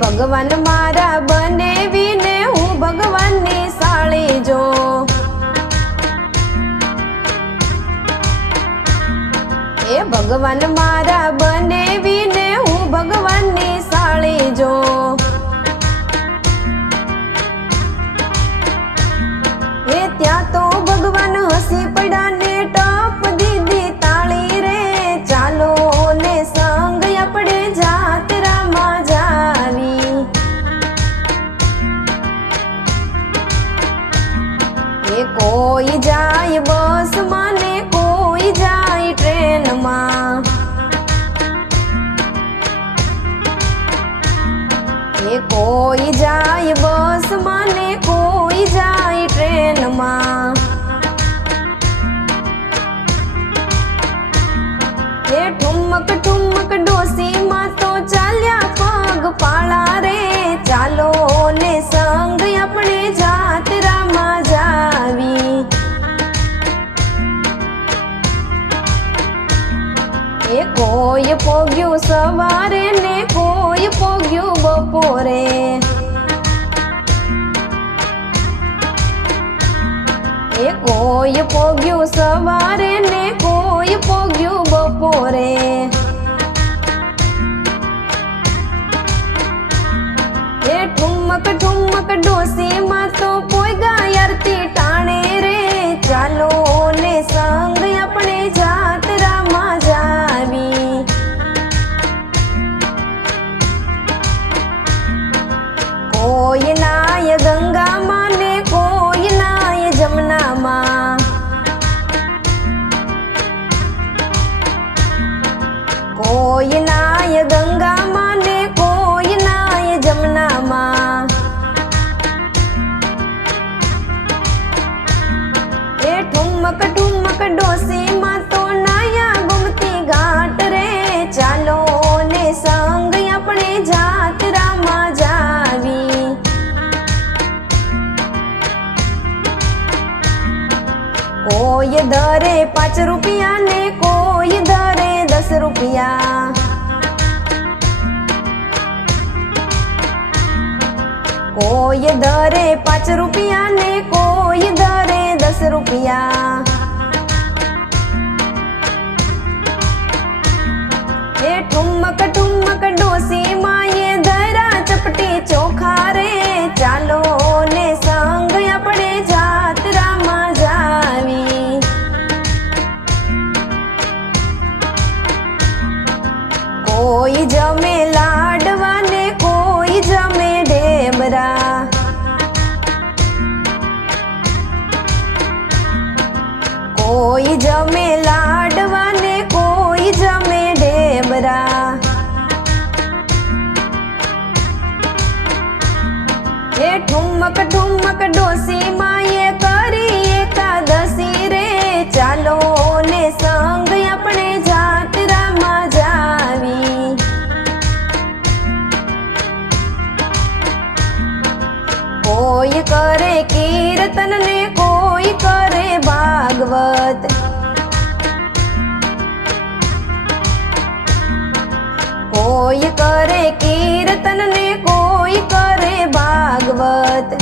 भगवान मारा बनेवीने हूँ भगवाननी साळी जो। ए भगवान मारा बनेवीने हूँ भगवाननी साळी जो। ए त्या तो भगवान हसी पड़ा ने टप दीदी ताली रे। चालो ने संग अपने जात रामा जावी। ए कोई जाए बस माने कोई जाए ट्रेन मां। ए कोई जाए बस माने कोई जाए ट्रेन मां। ए ठुमक ठुमक डोसी मां तो चाल्या पग पाला रे। चालो ने संग अपने जात रामा जावी। ए कोई पोग्यू सवारे ने कोई पोग्यू बपोरे। ए कोई पोग्यू सवारे ने कोई पोग्यू बपोरे। ए ठुमक ठुमक डोसी मां तो पोगा आरती टाणे रे। चालो ने संग अपने जात रामा जावी। कोई नाय गंगा माने कोई नाय जमुना मां। कोई नाय गंगा माने कोई नाय जमुना मां। ए ठुमक ठुमक डोसी मां तो नाया गुमती घाट रे। चालो ने संग अपने जात रामा जावी। कोई धरे 5 रुपया ने कोई धरे 10 रुपया। कोई धरे 5 रुपया ने कोई धरे 10 रुपया। ए ठुमक ठुमक डोसी मां ये धरा चपटी चोखा रे। चालो ने संग अपने जात रामा जावी। कोई जमे लाडवा ने कोई जमे ढेबरा। कोई जमे लाडवा ने कोई जमे ढेबरा। ए ठुमक ठुमक डोसी मां ये करी एकादशी रे। चालो ने संग अपने जात रामा जावी। कोई करे कीर्तन ने कोई करे भागवत। कोई करे कीर्तन ने कोई करे भागवत।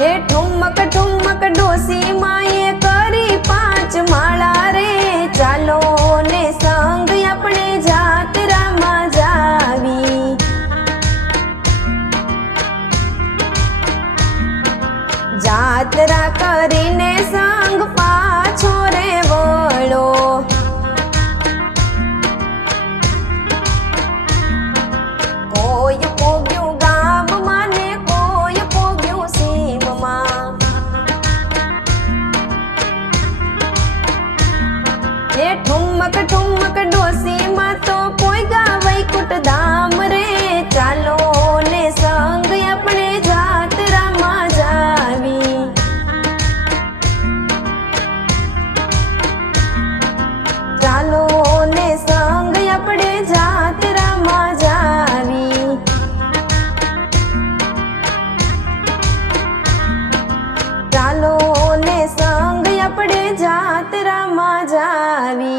ए ठुमक ठुमक डोसी मां ये करी 5 माला रे। चालो ने संग अपने जात रामा जावी। जात्रा करीने संग पाछो रे वळो। कोई पोग्यू गाम माने कोई पोग्यू सीम मां। ए ठुमक ठुमक डोसी मां तो पोगा वैकुंठ धाम रे। चालो ने संग अपने जात रामा जावी। चालो ने संग अपने जात रामा जावी। चालो ने संग अपने जात रामा जावी।